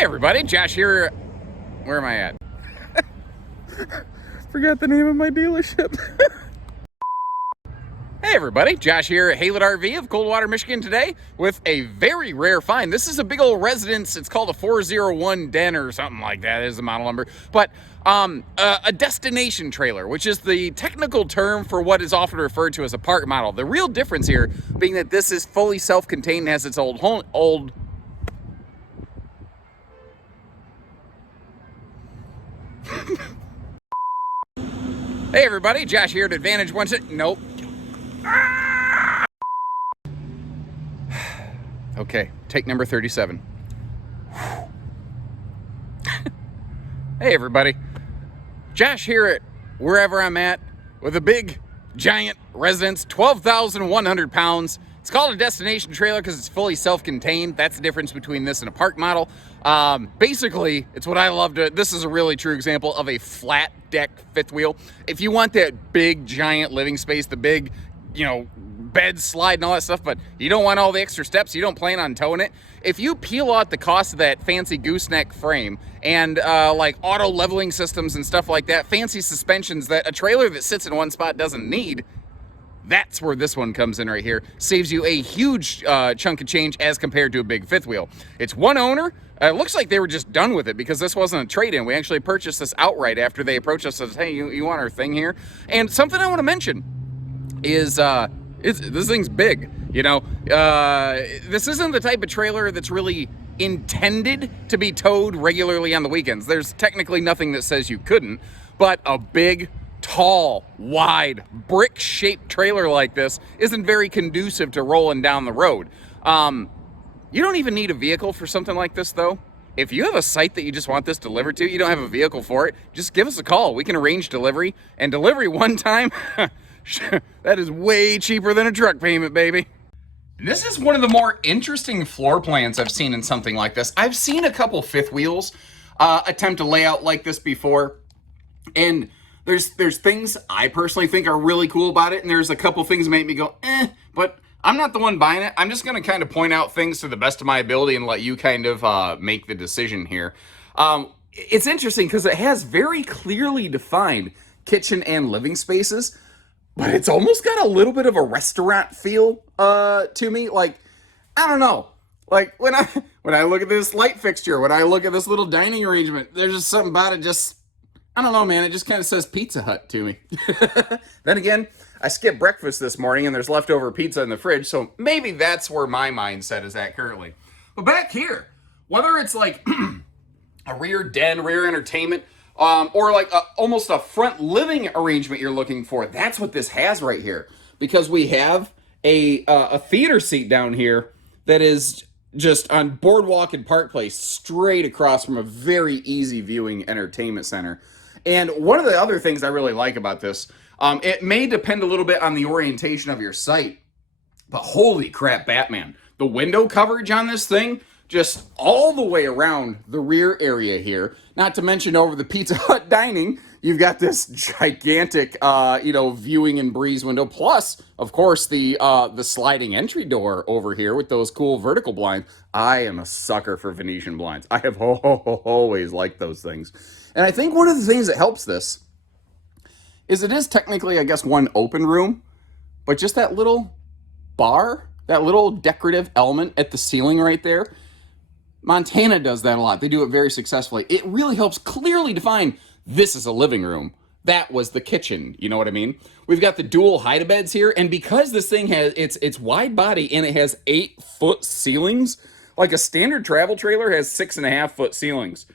Hey everybody, Josh here. Where am I at? Forgot the name of my dealership. Hey everybody, Josh here at Haylett RV of Coldwater, Michigan today with a very rare find. This is a big old Residentice. It's called a 401 Den or something like that is the model number. But a destination trailer, which is the technical term for what is often referred to as a park model. The real difference here being that this is fully self-contained and has its old Hey everybody, Josh here at Advantage One. Nope. Okay, take number 37. Hey everybody, Josh here at wherever I'm at with a big, giant Residentice, 12,100 pounds. It's called a destination trailer because it's fully self-contained. That's the difference between this and a park model. Basically, it's what I love to, this is a really true example of a flat deck fifth wheel. If you want that big, giant living space, the big, bed slide and all that stuff, but you don't want all the extra steps, you don't plan on towing it. If you peel out the cost of that fancy gooseneck frame and like auto leveling systems and stuff like that, fancy suspensions that a trailer that sits in one spot doesn't need, that's where this one comes in right here. Saves you a huge chunk of change as compared to a big fifth wheel. It's one owner. It looks like they were just done with it because this wasn't a trade-in. We actually purchased this outright after they approached us and said, hey, you want our thing here? And something I want to mention is this thing's big. This isn't the type of trailer that's really intended to be towed regularly on the weekends. There's technically nothing that says you couldn't, but a big, tall, wide, brick-shaped trailer like this isn't very conducive to rolling down the road. You don't even need a vehicle for something like this, though. If you have a site that you just want this delivered to, you don't have a vehicle for it, just give us a call. We can arrange delivery, and delivery one time, that is way cheaper than a truck payment, baby. This is one of the more interesting floor plans I've seen in something like this. I've seen a couple fifth wheels attempt a layout like this before, and there's things I personally think are really cool about it, and there's a couple things that make me go, but I'm not the one buying it. I'm just going to kind of point out things to the best of my ability and let you kind of make the decision here. It's interesting because it has very clearly defined kitchen and living spaces, but it's almost got a little bit of a restaurant feel to me. Like, I don't know. Like when I look at this light fixture, when I look at this little dining arrangement, there's just something about it just, I don't know, man. It just kind of says Pizza Hut to me. Then again, I skipped breakfast this morning and there's leftover pizza in the fridge, so maybe that's where my mindset is at currently. But back here, whether it's like a rear den, rear entertainment, or like almost a front living arrangement you're looking for, that's what this has right here. Because we have a theater seat down here that is just on Boardwalk and Park Place, straight across from a very easy viewing entertainment center. And one of the other things I really like about this, it may depend a little bit on the orientation of your site, but holy crap, Batman. The window coverage on this thing, just all the way around the rear area here, not to mention over the Pizza Hut dining, you've got this gigantic, viewing and breeze window, plus, of course, the sliding entry door over here with those cool vertical blinds. I am a sucker for Venetian blinds. I have always liked those things. And I think one of the things that helps this is it is technically, I guess, one open room, but just that little bar, that little decorative element at the ceiling right there, Montana does that a lot. They do it very successfully. It really helps clearly define this is a living room. That was the kitchen. You know what I mean? We've got the dual hide-a-beds here, and because this thing has it's wide body and it has 8-foot ceilings, like a standard travel trailer has 6.5-foot ceilings.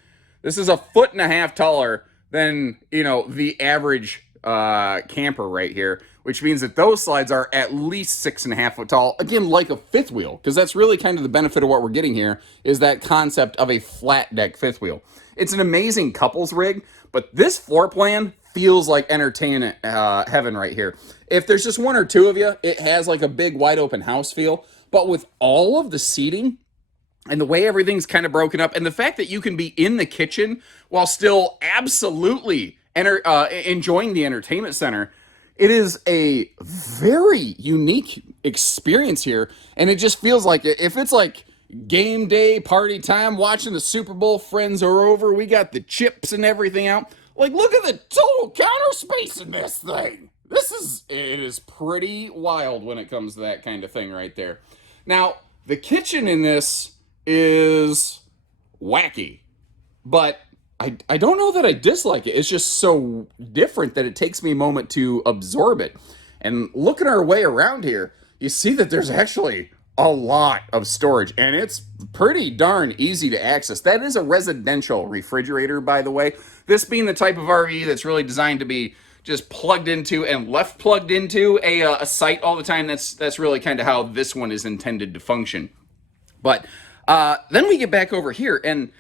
This is 1.5 feet taller than the average camper right here, which means that those slides are at least 6.5 feet tall. Again, like a fifth wheel, because that's really kind of the benefit of what we're getting here is that concept of a flat deck fifth wheel. It's an amazing couples rig, but this floor plan feels like entertainment heaven right here. If there's just one or two of you, it has like a big wide open house feel, but with all of the seating and the way everything's kind of broken up and the fact that you can be in the kitchen while still absolutely enjoying the entertainment center, it is a very unique experience here. And it just feels like if it's like game day, party time, watching the Super Bowl, friends are over, we got the chips and everything out. Like, look at the total counter space in this thing. It is pretty wild when it comes to that kind of thing right there. Now, the kitchen in this is wacky, but I don't know that I dislike it. It's just so different that it takes me a moment to absorb it. And looking our way around here, you see that there's actually a lot of storage, and it's pretty darn easy to access. That is a residential refrigerator, by the way. This being the type of RV that's really designed to be just plugged into and left plugged into a site all the time. That's really kind of how this one is intended to function. But then we get back over here, and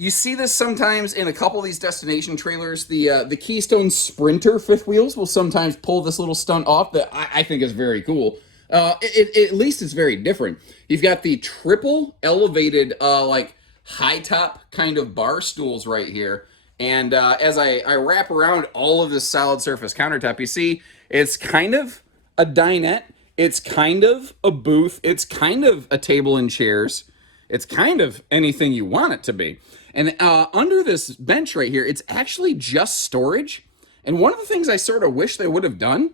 you see this sometimes in a couple of these destination trailers. The Keystone Sprinter fifth wheels will sometimes pull this little stunt off that I think is very cool. At least it's very different. You've got the triple elevated, like high top kind of bar stools right here. And as I wrap around all of this solid surface countertop, you see it's kind of a dinette. It's kind of a booth. It's kind of a table and chairs. It's kind of anything you want it to be. And under this bench right here, it's actually just storage. And one of the things I sort of wish they would have done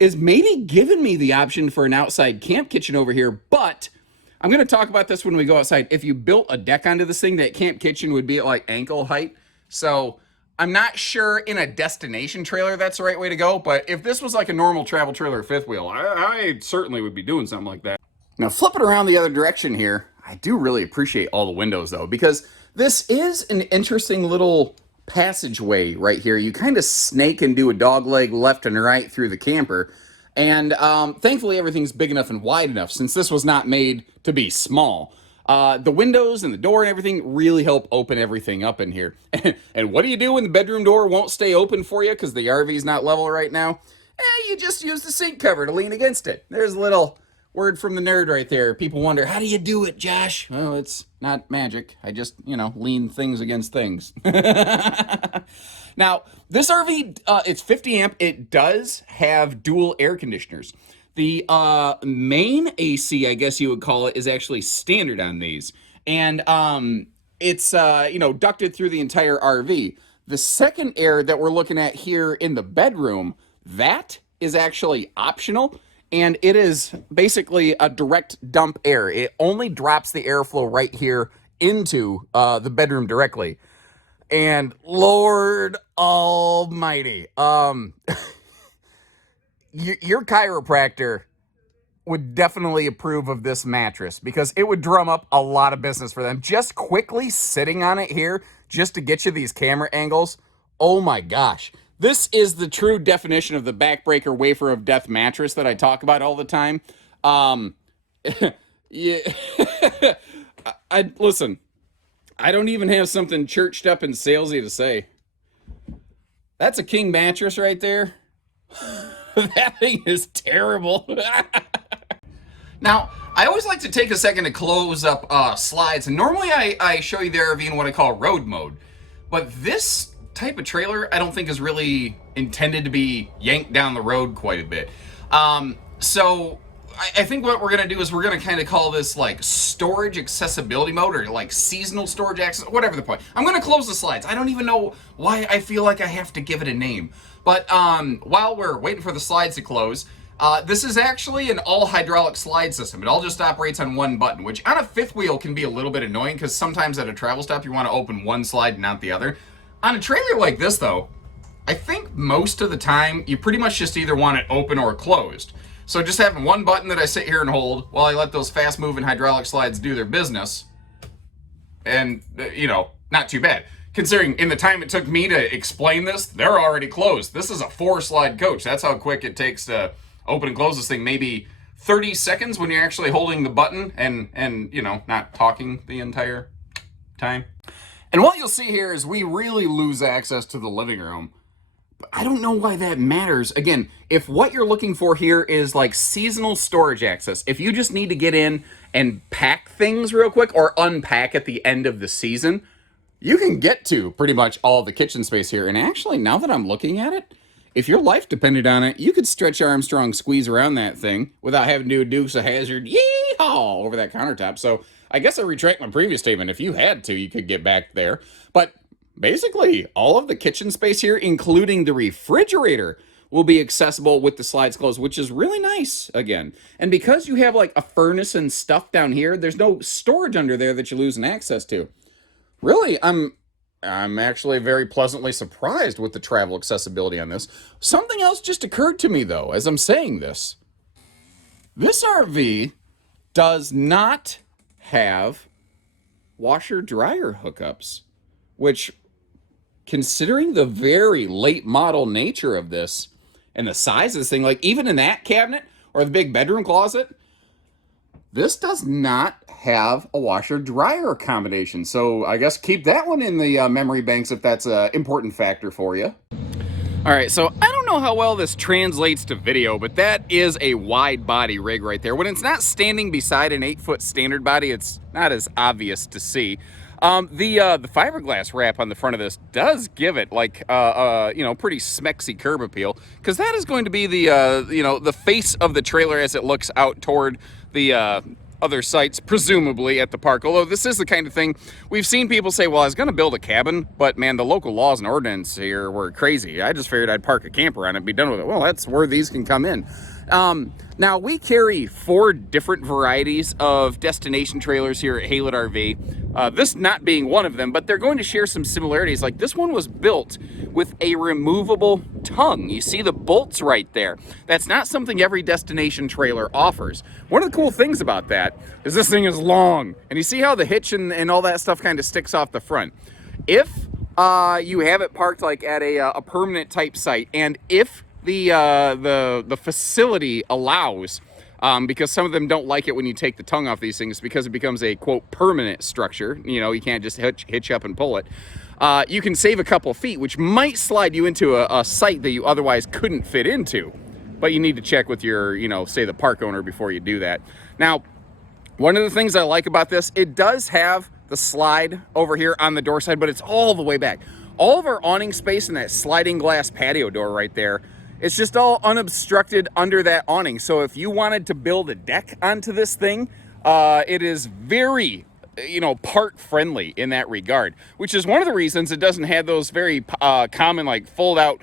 is maybe given me the option for an outside camp kitchen over here. But I'm going to talk about this when we go outside. If you built a deck onto this thing, that camp kitchen would be at like ankle height. So I'm not sure in a destination trailer that's the right way to go. But if this was like a normal travel trailer fifth wheel, I certainly would be doing something like that. Now, flipping around the other direction here, I do really appreciate all the windows, though, because this is an interesting little passageway right here. You kind of snake and do a dog leg left and right through the camper. And thankfully, everything's big enough and wide enough, since this was not made to be small. The windows and the door and everything really help open everything up in here. And what do you do when the bedroom door won't stay open for you because the RV's not level right now? You just use the sink cover to lean against it. There's a little word from the nerd right there. People wonder, how do you do it, Josh? Well, it's not magic. I just, lean things against things. Now, this RV, it's 50 amp. It does have dual air conditioners. The main AC, I guess you would call it, is actually standard on these. And it's, ducted through the entire RV. The second air that we're looking at here in the bedroom, that is actually optional. And it is basically a direct dump air. It only drops the airflow right here into the bedroom directly. And Lord Almighty, your chiropractor would definitely approve of this mattress, because it would drum up a lot of business for them. Just quickly sitting on it here, just to get you these camera angles. Oh my gosh. This is the true definition of the backbreaker wafer of death mattress that I talk about all the time. Yeah. Listen, I don't even have something churched up and salesy to say. That's a king mattress right there. That thing is terrible. Now, I always like to take a second to close up slides, and normally I show you the RV in what I call road mode. But this type of trailer I don't think is really intended to be yanked down the road quite a bit. So I think what we're going to do is we're going to kind of call this like storage accessibility mode, or like seasonal storage access, whatever the point. I'm going to close the slides. I don't even know why I feel like I have to give it a name. But while we're waiting for the slides to close, this is actually an all hydraulic slide system. It all just operates on one button, which on a fifth wheel can be a little bit annoying, because sometimes at a travel stop you want to open one slide and not the other. On a trailer like this, though, I think most of the time you pretty much just either want it open or closed. So just having one button that I sit here and hold while I let those fast-moving hydraulic slides do their business, and, not too bad. Considering in the time it took me to explain this, they're already closed. This is a 4-slide coach. That's how quick it takes to open and close this thing. Maybe 30 seconds when you're actually holding the button and not talking the entire time. And what you'll see here is we really lose access to the living room. But I don't know why that matters. Again, if what you're looking for here is like seasonal storage access, if you just need to get in and pack things real quick or unpack at the end of the season, you can get to pretty much all the kitchen space here. And actually, now that I'm looking at it, if your life depended on it, you could stretch Armstrong squeeze around that thing without having to do a Dukes of Hazzard yeehaw over that countertop. So I guess I retract my previous statement. If you had to, you could get back there. But basically, all of the kitchen space here, including the refrigerator, will be accessible with the slides closed, which is really nice again. And because you have like a furnace and stuff down here, there's no storage under there that you're losing access to. Really, I'm actually very pleasantly surprised with the travel accessibility on this. Something else just occurred to me though, as I'm saying this. This RV does not have washer dryer hookups, which, considering the very late model nature of this and the size of this thing, like even in that cabinet or the big bedroom closet, this does not have a washer dryer accommodation. So I guess keep that one in the memory banks if that's an important factor for you. All right, so I don't know how well this translates to video, but that is a wide body rig right there. When it's not standing beside an 8-foot standard body, it's not as obvious to see. The fiberglass wrap on the front of this does give it like pretty smexy curb appeal, because that is going to be the the face of the trailer as it looks out toward the other sites, presumably at the park. Although this is the kind of thing we've seen people say, well, I was going to build a cabin, but man, the local laws and ordinance here were crazy. I just figured I'd park a camper on it and be done with it. Well, that's where these can come in. Now, we carry 4 different varieties of destination trailers here at Haylett RV. This not being one of them, but they're going to share some similarities. Like this one was built with a removable tongue. You see the bolts right there. That's not something every destination trailer offers. One of the cool things about that is this thing is long. And you see how the hitch and all that stuff kind of sticks off the front. If you have it parked like at a permanent type site, and if the facility allows, because some of them don't like it when you take the tongue off these things because it becomes a quote permanent structure. You know, you can't just hitch up and pull it. You can save a couple feet, which might slide you into a site that you otherwise couldn't fit into. But you need to check with your, say the park owner before you do that. Now, one of the things I like about this, it does have the slide over here on the door side, but it's all the way back. All of our awning space in that sliding glass patio door right there, it's just all unobstructed under that awning. So if you wanted to build a deck onto this thing, it is very, park friendly in that regard, which is one of the reasons it doesn't have those very common like fold out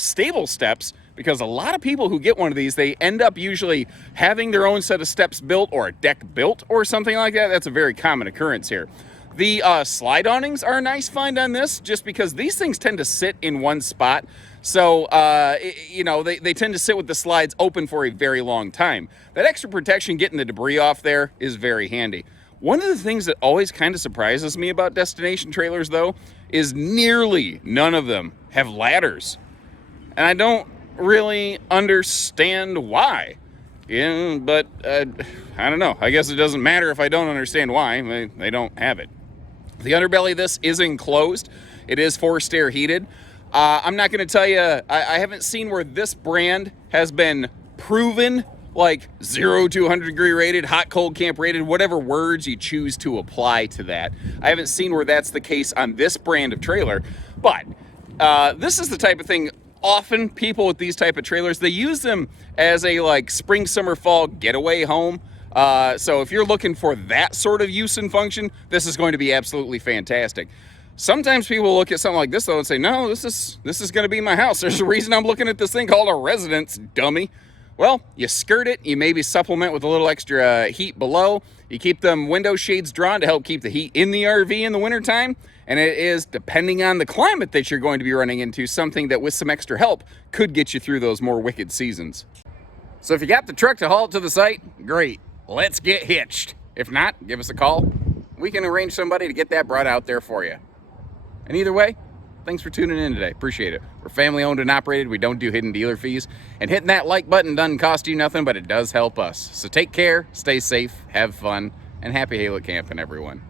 stable steps, because a lot of people who get one of these, they end up usually having their own set of steps built or a deck built or something like that. That's a very common occurrence here. The slide awnings are a nice find on this, just because these things tend to sit in one spot. So, they tend to sit with the slides open for a very long time. That extra protection getting the debris off there is very handy. One of the things that always kind of surprises me about destination trailers, though, is nearly none of them have ladders. And I don't really understand why. Yeah, but I don't know. I guess it doesn't matter if I don't understand why. They don't have it. The underbelly of this is enclosed. It is forced air heated. I'm not going to tell you, I haven't seen where this brand has been proven like 0 to 100 degree rated, hot, cold, camp rated, whatever words you choose to apply to that. I haven't seen where that's the case on this brand of trailer, but this is the type of thing. Often people with these type of trailers, they use them as a like spring, summer, fall getaway home. So if you're looking for that sort of use and function, this is going to be absolutely fantastic. Sometimes people look at something like this though and say, no, this is going to be my house. There's a reason I'm looking at this thing called a residence, dummy. Well, you skirt it, you maybe supplement with a little extra heat below. You keep them window shades drawn to help keep the heat in the RV in the wintertime. And it is, depending on the climate that you're going to be running into, something that with some extra help could get you through those more wicked seasons. So if you got the truck to haul it to the site, great. Let's get hitched. If not, give us a call. We can arrange somebody to get that brought out there for you. And either way, thanks for tuning in today. Appreciate it. We're family owned and operated. We don't do hidden dealer fees. And hitting that like button doesn't cost you nothing, but it does help us. So take care, stay safe, have fun, and happy Haylett camping, everyone.